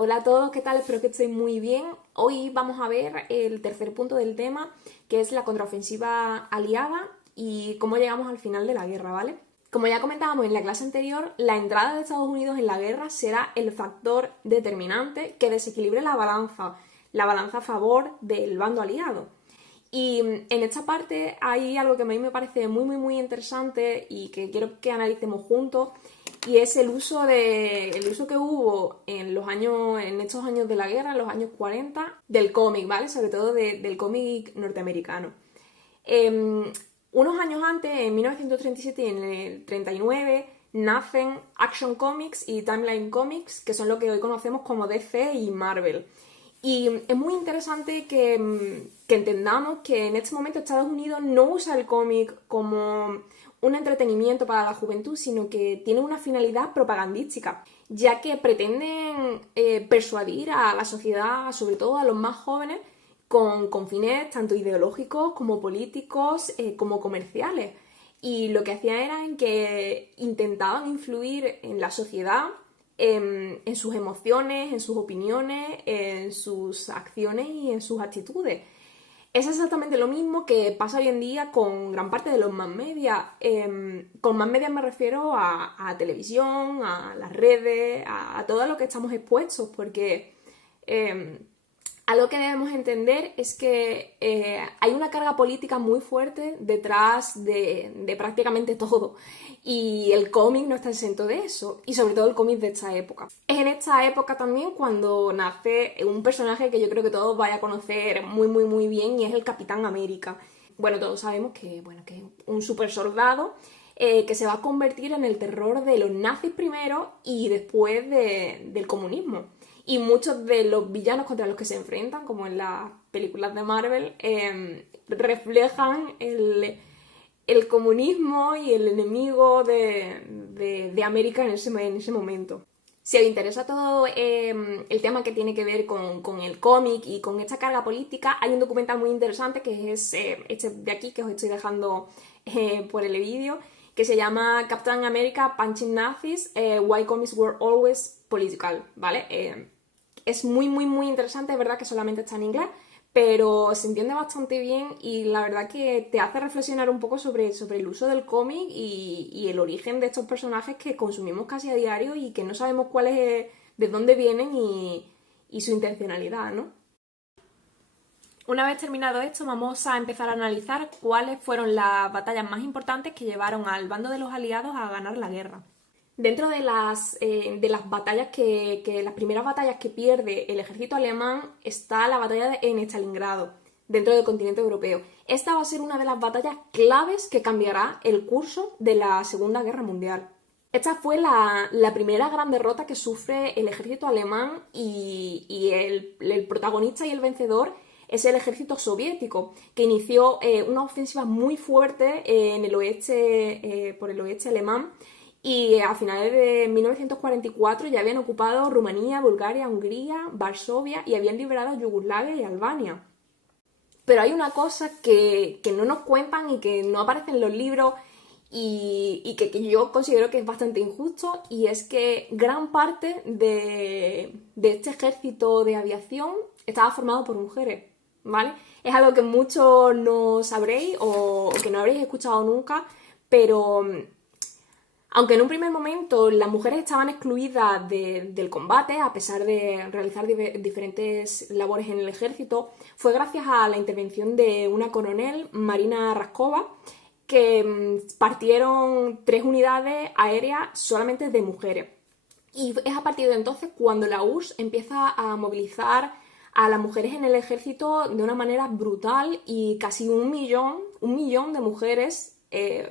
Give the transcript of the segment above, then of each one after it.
Hola a todos, ¿qué tal? Espero que estéis muy bien. Hoy vamos a ver el tercer punto del tema, que es la contraofensiva aliada y cómo llegamos al final de la guerra, ¿vale? Como ya comentábamos en la clase anterior, la entrada de Estados Unidos en la guerra será el factor determinante que desequilibre la balanza a favor del bando aliado. Y en esta parte hay algo que a mí me parece muy interesante y que quiero que analicemos juntos, y es el uso que hubo en estos años de la guerra, en los años 40, del cómic, ¿vale? Sobre todo del cómic norteamericano. Unos años antes, en 1937 y en el 39, nacen Action Comics y Timeline Comics, que son lo que hoy conocemos como DC y Marvel. Y es muy interesante que entendamos que en este momento Estados Unidos no usa el cómic como un entretenimiento para la juventud, sino que tiene una finalidad propagandística, ya que pretenden persuadir a la sociedad, sobre todo a los más jóvenes, con fines tanto ideológicos como políticos, como comerciales. Y lo que hacían era en que intentaban influir en la sociedad, en sus emociones, en sus opiniones, en sus acciones y en sus actitudes. Es exactamente lo mismo que pasa hoy en día con gran parte de los mass media. Con mass media me refiero a televisión, a las redes, a todo lo que estamos expuestos, porque algo que debemos entender es que hay una carga política muy fuerte detrás de prácticamente todo, y el cómic no está exento de eso, y sobre todo el cómic de esta época. Es en esta época también cuando nace un personaje que yo creo que todos vais a conocer muy bien, y es el Capitán América. Bueno, todos sabemos que es un super soldado que se va a convertir en el terror de los nazis primero y después del comunismo. Y muchos de los villanos contra los que se enfrentan, como en las películas de Marvel, reflejan el comunismo y el enemigo de América en ese momento. Si os interesa todo el tema que tiene que ver con el cómic y con esta carga política, hay un documental muy interesante que es este de aquí, que os estoy dejando por el vídeo, que se llama Captain America Punching Nazis, Why Comics Were Always Political, ¿vale? Es muy interesante, es verdad que solamente está en inglés, pero se entiende bastante bien y la verdad que te hace reflexionar un poco sobre el uso del cómic y el origen de estos personajes que consumimos casi a diario y que no sabemos de dónde vienen y su intencionalidad, ¿no? Una vez terminado esto, vamos a empezar a analizar cuáles fueron las batallas más importantes que llevaron al bando de los aliados a ganar la guerra. Dentro de las batallas las primeras batallas que pierde el ejército alemán está la batalla en Stalingrado, dentro del continente europeo. Esta va a ser una de las batallas claves que cambiará el curso de la Segunda Guerra Mundial. Esta fue la primera gran derrota que sufre el ejército alemán y el protagonista y el vencedor es el ejército soviético, que inició una ofensiva muy fuerte por el oeste alemán, y a finales de 1944 ya habían ocupado Rumanía, Bulgaria, Hungría, Varsovia y habían liberado Yugoslavia y Albania. Pero hay una cosa que no nos cuentan y que no aparece en los libros y que yo considero que es bastante injusto, y es que gran parte de este ejército de aviación estaba formado por mujeres, ¿vale? Es algo que muchos no sabréis o que no habréis escuchado nunca, pero aunque en un primer momento las mujeres estaban excluidas del combate, a pesar de realizar diferentes labores en el ejército, fue gracias a la intervención de una coronel, Marina Raskova, que partieron 3 unidades aéreas solamente de mujeres. Y es a partir de entonces cuando la URSS empieza a movilizar a las mujeres en el ejército de una manera brutal, y casi un millón de mujeres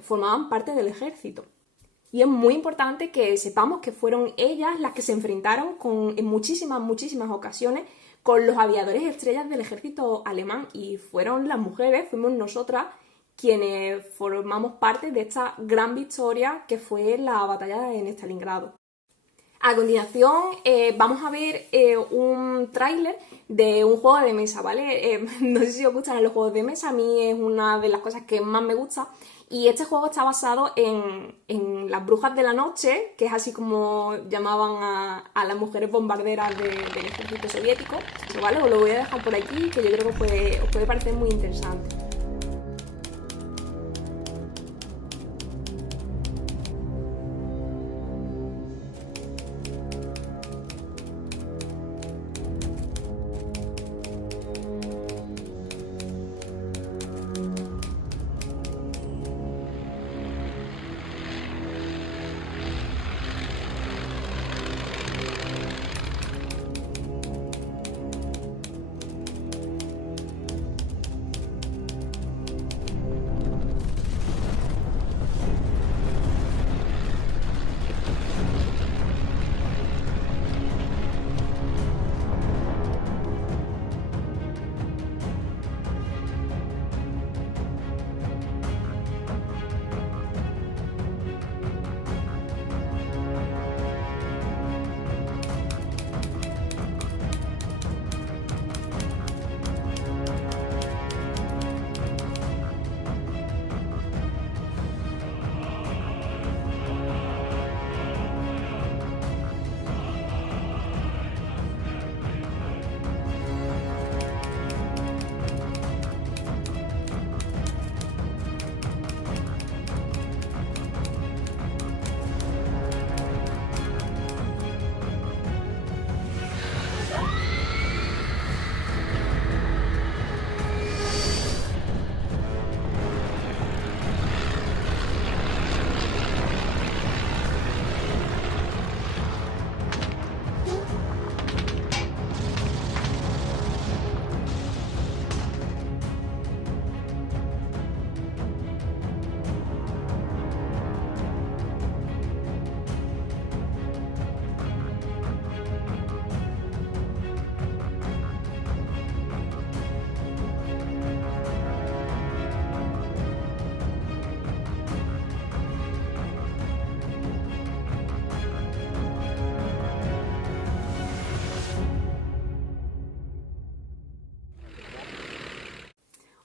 formaban parte del ejército. Y es muy importante que sepamos que fueron ellas las que se enfrentaron en muchísimas ocasiones con los aviadores estrellas del ejército alemán, y fueron las mujeres, fuimos nosotras quienes formamos parte de esta gran victoria que fue la batalla en Stalingrado. A continuación vamos a ver un tráiler de un juego de mesa, ¿vale? No sé si os gustan los juegos de mesa, a mí es una de las cosas que más me gusta, Y este juego está basado en las brujas de la noche, que es así como llamaban a las mujeres bombarderas del ejército soviético. ¿Vale? Os lo voy a dejar por aquí, que yo creo que os puede parecer muy interesante.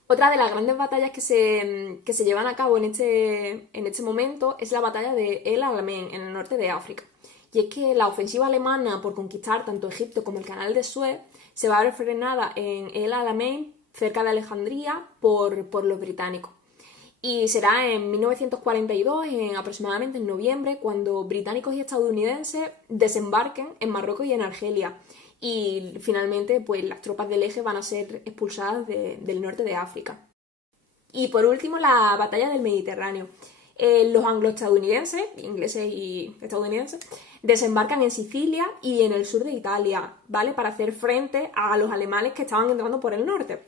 Otra de las grandes batallas que se llevan a cabo en este momento es la batalla de El Alamein, en el norte de África. Y es que la ofensiva alemana por conquistar tanto Egipto como el Canal de Suez se va a ver frenada en El Alamein, cerca de Alejandría, por los británicos. Y será en 1942, aproximadamente en noviembre, cuando británicos y estadounidenses desembarquen en Marruecos y en Argelia. Y finalmente, pues las tropas del eje van a ser expulsadas del norte de África. Y por último, la batalla del Mediterráneo. Los anglo-estadounidenses, ingleses y estadounidenses, desembarcan en Sicilia y en el sur de Italia, ¿vale? Para hacer frente a los alemanes que estaban entrando por el norte.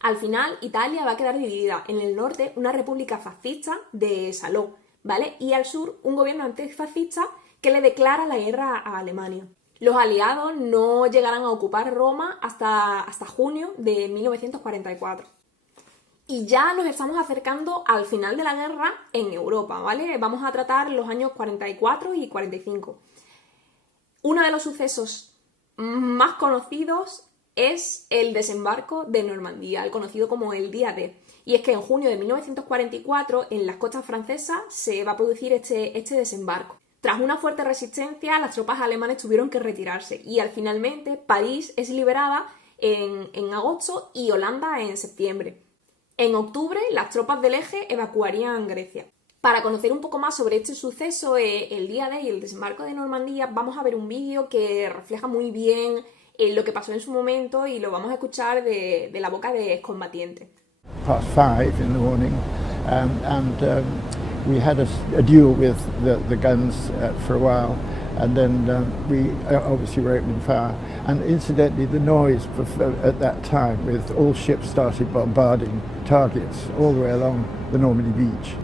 Al final, Italia va a quedar dividida. En el norte, una república fascista de Saló, ¿vale? Y al sur, un gobierno antifascista que le declara la guerra a Alemania. Los aliados no llegarán a ocupar Roma hasta junio de 1944. Y ya nos estamos acercando al final de la guerra en Europa, ¿vale? Vamos a tratar los años 44 y 45. Uno de los sucesos más conocidos es el desembarco de Normandía, el conocido como el Día D. Y es que en junio de 1944, en las costas francesas, se va a producir este desembarco. Tras una fuerte resistencia, las tropas alemanas tuvieron que retirarse y finalmente París es liberada en agosto y Holanda en septiembre. En octubre, las tropas del eje evacuarían Grecia. Para conocer un poco más sobre este suceso, el Día D y el desembarco de Normandía, vamos a ver un vídeo que refleja muy bien lo que pasó en su momento y lo vamos a escuchar de la boca de excombatientes. Past 5 in the morning, we had a duel with the guns for a while, and then we obviously were opening fire. And incidentally, the noise at that time, with all ships started bombarding targets all the way along the Normandy beach.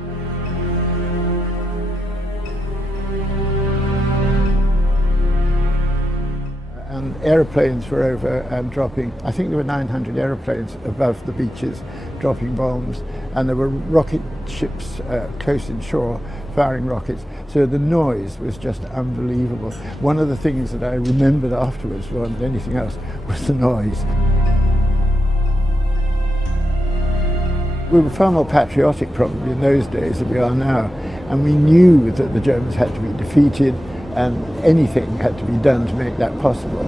And aeroplanes were over and dropping. I think there were 900 aeroplanes above the beaches dropping bombs, and there were rocket ships close inshore firing rockets. So the noise was just unbelievable. One of the things that I remembered afterwards more than anything else was the noise. We were far more patriotic probably in those days than we are now, and we knew that the Germans had to be defeated and anything had to be done to make that possible.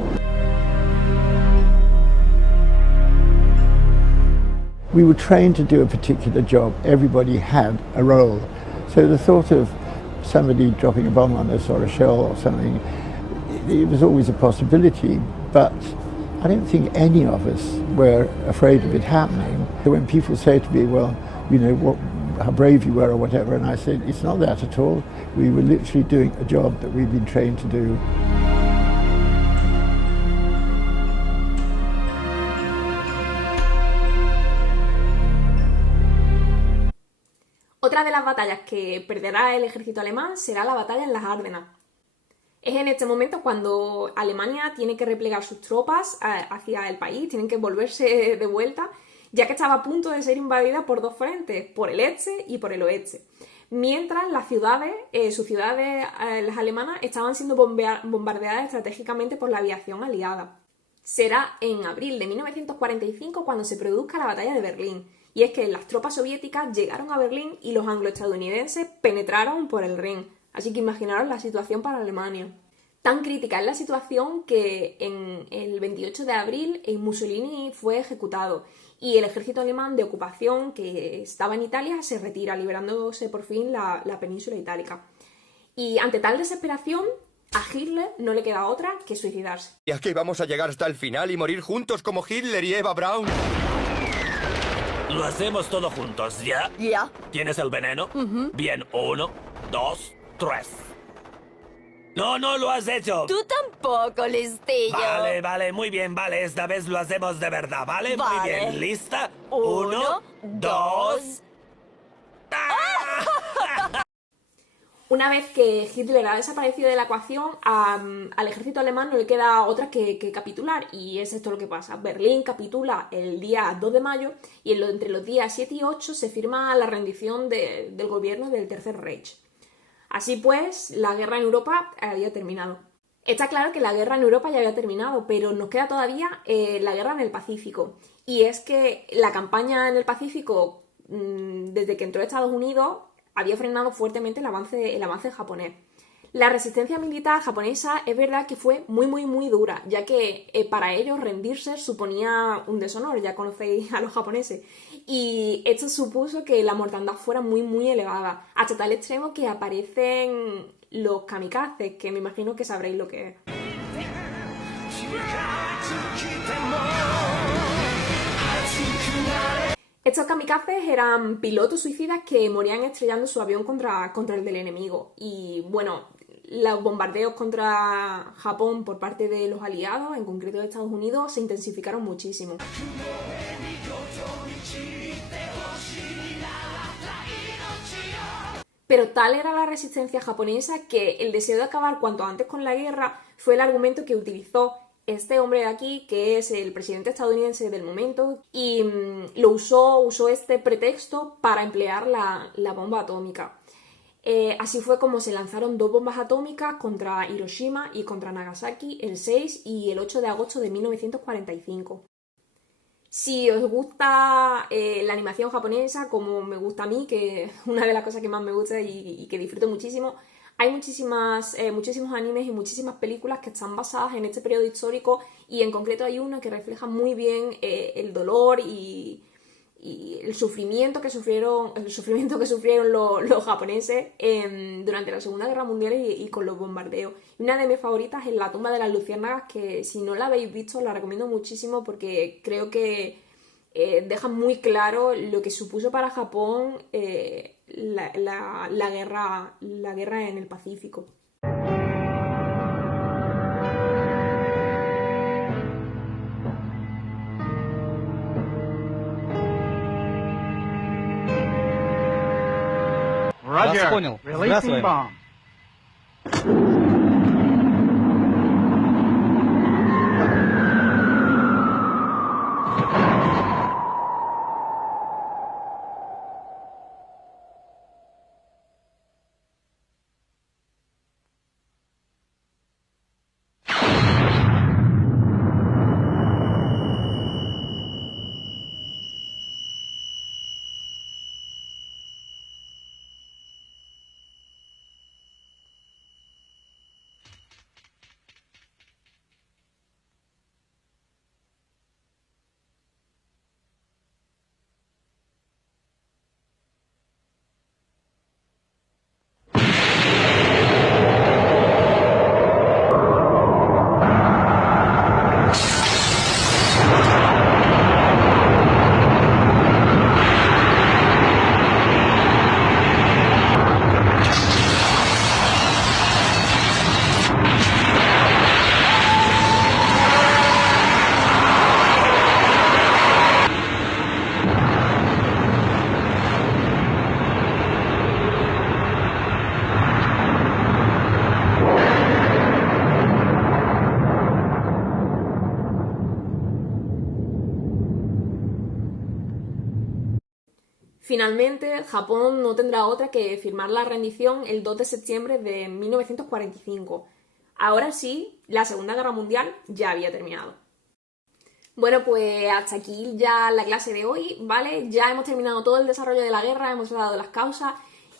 We were trained to do a particular job. Everybody had a role. So the thought of somebody dropping a bomb on us or a shell or something, it was always a possibility, but I don't think any of us were afraid of it happening. When people say to me, well, you know, how brave you were or whatever, and I said, it's not that at all. We were literally doing a job that we've been trained to do. Otra de las batallas que perderá el ejército alemán será la batalla en las Ardenas. Es en este momento cuando Alemania tiene que replegar sus tropas hacia el país, tienen que volverse de vuelta, ya que estaba a punto de ser invadida por dos frentes, por el este y por el oeste. Mientras las ciudades, las alemanas, estaban siendo bombardeadas estratégicamente por la aviación aliada. Será en abril de 1945 cuando se produzca la batalla de Berlín. Y es que las tropas soviéticas llegaron a Berlín y los angloestadounidenses penetraron por el Rin. Así que imaginaros la situación para Alemania. Tan crítica es la situación que en el 28 de abril Mussolini fue ejecutado y el ejército alemán de ocupación que estaba en Italia se retira, liberándose por fin la península itálica. Y ante tal desesperación, a Hitler no le queda otra que suicidarse. Y aquí vamos a llegar hasta el final y morir juntos como Hitler y Eva Braun. Lo hacemos todo juntos, ¿ya? Ya. ¿Tienes el veneno? Bien, 1, 2, 3. No, no lo has hecho. Tú tampoco, listillo. Vale, muy bien, vale. Esta vez lo hacemos de verdad, ¿vale? Muy Vale. bien, ¿lista? 1, 2... Una vez que Hitler ha desaparecido de la ecuación, al ejército alemán no le queda otra que capitular, y es esto lo que pasa. Berlín capitula el día 2 de mayo y entre los días 7 y 8 se firma la rendición del gobierno del Tercer Reich. Así pues, la guerra en Europa había terminado. Está claro que la guerra en Europa ya había terminado, pero nos queda todavía la guerra en el Pacífico. Y es que la campaña en el Pacífico, desde que entró Estados Unidos, había frenado fuertemente el avance japonés. La resistencia militar japonesa es verdad que fue muy dura, ya que para ellos rendirse suponía un deshonor, ya conocéis a los japoneses. Y esto supuso que la mortandad fuera muy elevada, hasta tal extremo que aparecen los kamikazes, que me imagino que sabréis lo que es. Estos kamikazes eran pilotos suicidas que morían estrellando su avión contra el del enemigo. Y bueno, los bombardeos contra Japón por parte de los aliados, en concreto de Estados Unidos, se intensificaron muchísimo. Pero tal era la resistencia japonesa que el deseo de acabar cuanto antes con la guerra fue el argumento que utilizó este hombre de aquí, que es el presidente estadounidense del momento, y usó este pretexto para emplear la bomba atómica. Así fue como se lanzaron dos bombas atómicas contra Hiroshima y contra Nagasaki el 6 y el 8 de agosto de 1945. Si os gusta la animación japonesa, como me gusta a mí, que es una de las cosas que más me gusta y que disfruto muchísimo, hay muchísimos animes y muchísimas películas que están basadas en este periodo histórico, y en concreto hay una que refleja muy bien el dolor y el sufrimiento que sufrieron los japoneses durante la Segunda Guerra Mundial y con los bombardeos. Y una de mis favoritas es La tumba de las luciérnagas, que si no la habéis visto la recomiendo muchísimo porque creo que deja muy claro lo que supuso para Japón la guerra en el Pacífico. Roger. Понял. Releasing bomb. Finalmente, Japón no tendrá otra que firmar la rendición el 2 de septiembre de 1945. Ahora sí, la Segunda Guerra Mundial ya había terminado. Bueno, pues hasta aquí ya la clase de hoy, ¿vale? Ya hemos terminado todo el desarrollo de la guerra, hemos tratado las causas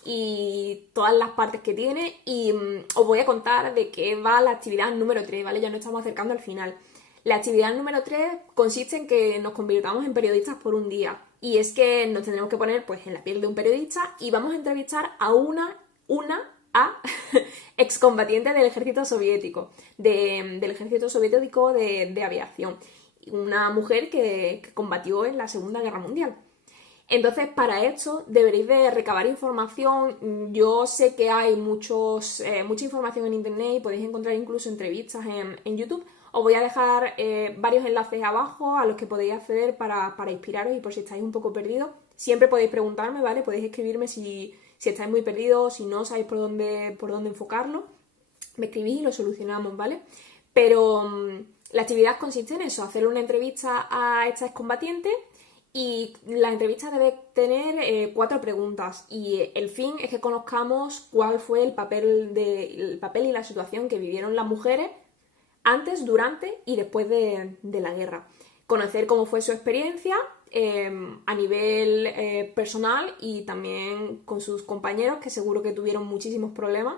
y todas las partes que tiene y os voy a contar de qué va la actividad número 3, ¿vale? Ya nos estamos acercando al final. La actividad número 3 consiste en que nos convirtamos en periodistas por un día y es que nos tendremos que poner pues en la piel de un periodista y vamos a entrevistar a una excombatiente del ejército soviético, del ejército soviético de aviación. Una mujer que combatió en la Segunda Guerra Mundial. Entonces, para esto deberéis de recabar información. Yo sé que hay mucha información en internet y podéis encontrar incluso entrevistas en YouTube. Os voy a dejar varios enlaces abajo a los que podéis acceder para inspiraros y por si estáis un poco perdidos. Siempre podéis preguntarme, ¿vale? Podéis escribirme si estáis muy perdidos, si no sabéis por dónde enfocarlo. Me escribís y lo solucionamos, ¿vale? Pero la actividad consiste en eso, hacer una entrevista a esta excombatiente y la entrevista debe tener 4 preguntas y el fin es que conozcamos cuál fue el papel y la situación que vivieron las mujeres antes, durante y después de la guerra. Conocer cómo fue su experiencia a nivel personal y también con sus compañeros, que seguro que tuvieron muchísimos problemas.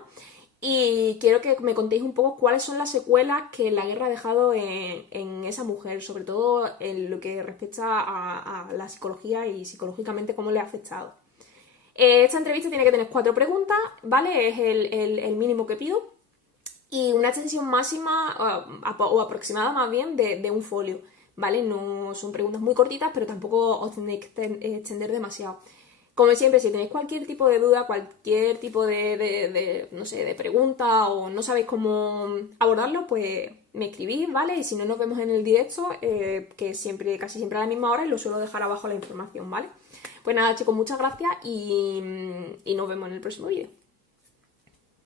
Y quiero que me contéis un poco cuáles son las secuelas que la guerra ha dejado en esa mujer, sobre todo en lo que respecta a la psicología y psicológicamente cómo le ha afectado. Esta entrevista tiene que tener 4 preguntas, ¿vale? Es el mínimo que pido. Y una extensión máxima o aproximada más bien de un folio, ¿vale? No son preguntas muy cortitas, pero tampoco os tendréis que extender demasiado. Como siempre, si tenéis cualquier tipo de duda, cualquier tipo no sé, de pregunta o no sabéis cómo abordarlo, pues me escribís, ¿vale? Y si no, nos vemos en el directo, que casi siempre a la misma hora y lo suelo dejar abajo la información, ¿vale? Pues nada, chicos, muchas gracias y nos vemos en el próximo vídeo.